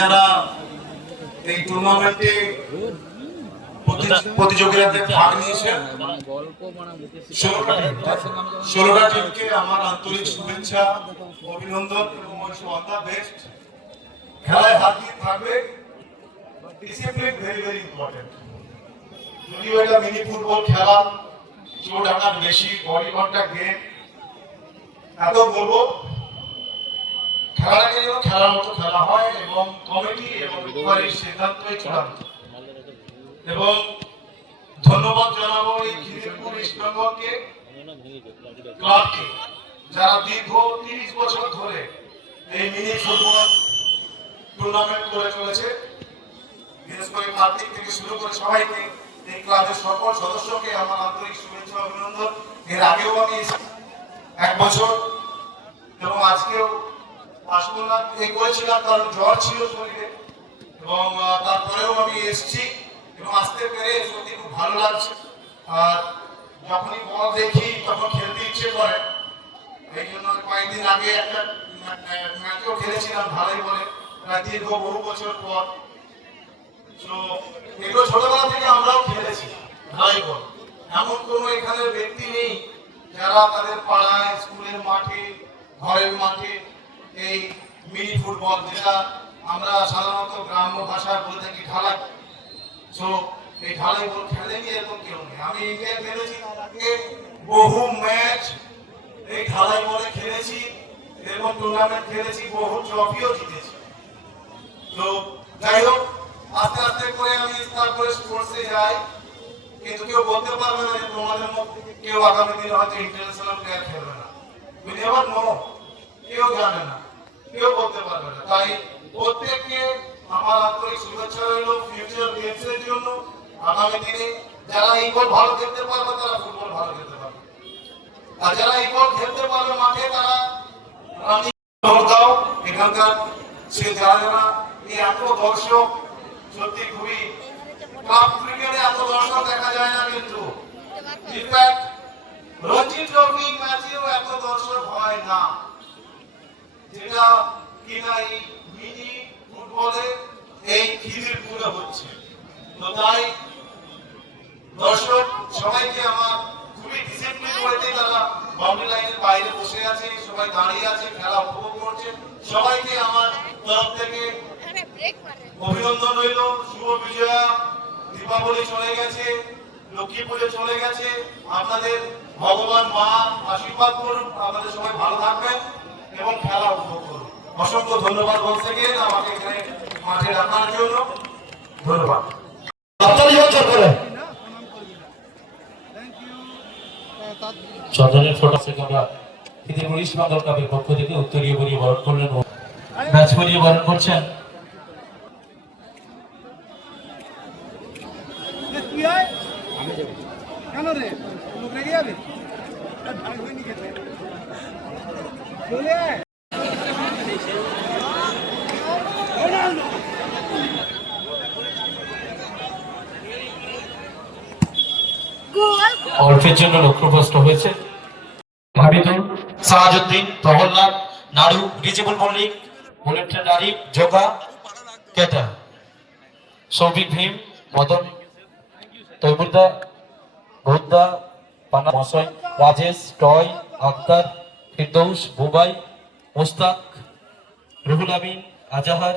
যারা এই টুর্নামেন্টে প্রতিযোগিতাতে ভাগ নিয়েছে 16টা টিমকে আমার আন্তরিক শুভেচ্ছা, অভিনন্দন এবং অল দ্য বেস্ট। খেলায় হাত দিয়ে থাকবে, ডিসিপ্লিন ভেরি ভেরি ইম্পর্টেন্ট। যদিও এটা মিনি ফুটবল খেলা, চোট আঘাত বেশি, বডি কন্ট্যাক্ট গেম, এত বলবো খেলাটাকে যেন খেলার মতো খেলা হয় এবং কমিটি এবং রেফারির সিদ্ধান্তই চূড়ান্ত। এবং ধন্যবাদ জানাবো এই খিদিরপুর ইস্ট বেঙ্গলকে, ক্লাবকে, যারা দীর্ঘ 30 বছর ধরে এই মিনি ফুটবল টুর্নামেন্ট করে চলেছে। বিশেষ করে কার্তিক থেকে শুরু করে সবাইকে, এই ক্লাবের সকল সদস্যকে আমার আন্তরিক শুভেচ্ছা অভিনন্দন। এর আগেও আমি এক বছর এবং আজকেও আসবো না এই করেছিলাম, কারণ জ্বর ছিল শরীরে, এবং তারপরেও আমি এসেছি এবং আসতে পেরে সত্যি খুব ভালো লাগছে। আর যখনই বল দেখি তখন খেলতে ইচ্ছে করে, এই জন্য কয়েকদিন আগে একটা ম্যাচও খেলেছিলাম ভালোই বলে, প্রায় দীর্ঘ বহু বছর পর। তো এগুলো ছোটবেলা থেকে আমরাও খেলেছি ভালোই বল। এমন কোনো এখানে ব্যক্তি নেই যারা তাদের পাড়ায়, স্কুলের মাঠে, ঘরের মাঠে এই মিনি ফুটবল, যেটা আমরা সাধারণত গ্রাম্য ভাষায় বলে থাকি ঢালাই, তো এই ঢালাই বল খেলেনি এরকম কেউ নেই। আমি ইন্ডিয়া খেলেছি, তার আগে বহু ম্যাচ এই ঢালাই বলে খেলেছি, এরকম টুর্নামেন্ট খেলেছি, বহু ট্রফিও জিতেছি। তো যাই হোক, আস্তে আস্তে করে আমি তারপরে স্পোর্টসে যাই, কিন্তু কেউ বলতে পারবে না যে তোমাদের মধ্যে কেউ আগামী দিনে হয়তো ইন্টারন্যাশনাল প্লেয়ার খেলবে না। উই নেভার নো, কেউ জানে না, কেউ বলতে পারবে না। তাই প্রত্যেককে আমার আন্তরিক শুভেচ্ছা রইল ফিউচার গেমসের জন্য। আগামী দিনে যারা এই বল ভালো খেলতে পারবে তারা ফুটবল ভালো খেলতে পারবে, আর যারা এই বল খেলতে পারবে মাঠে তারা রানিং দাও। এখানকার সে যারা এই এত দর্শক, সত্যি খুবই, ক্লাব ক্রিকেটে এত দর্শক দেখা যায় না, কিন্তু ইনফ্যাক্ট রঞ্জি ট্রফি ম্যাচেও এত দর্শক হয় না, যেটা কিনা এই মিনি ফুটবলে এই খিদিরপুরে হচ্ছে। তো তাই দর্শক সবাইকে আমার খুবই ডিসিপ্লিন করেছে, তারা বাউন্ডারি লাইনের বাইরে বসে আছে, সবাই দাঁড়িয়ে আছে, খেলা উপভোগ করছে। সবাইকে আমার তরফ থেকে অভিনন্দন রইল। শুভ বিজয়া, দীপাবলি চলে গেছে, লক্ষ্মী পুজো চলে গেছে, আপনাদের ভগবান মা আশীর্বাদ করুন, আপনাদের সবাই ভালো থাকবেন এবং খেলা উপভোগ করুন। অসংখ্য ধন্যবাদ বলতে গিয়ে আমাকে এখানে মাঠে রাখার জন্য ধন্যবাদ। সজনের ফটো থেকে আমরা খিদিরপুর ইস্ট বেঙ্গল ক্লাবের পক্ষ থেকে উত্তরীয় বরিয়ে বরণ করলেন, ম্যাচ বরিয়ে বরণ করছেন অল্পের জন্য লক্ষ্যভ্রষ্ট হয়েছে হাবিদুল, সাহাজউদ্দিন, প্রহল্লাদ, নাড়ু, রিজিবুল মল্লিক, বুলেট নারিফ, জোগা, কেটা, সৌভিক ভীম, মদন, তৈমুরদা, ভুদ্দা, পানা মশাই, রাজেশ, টয়, আক্তার, ফিরদৌস, বুবাই, মুস্তাক, রুহুল আমিন, আজাহার,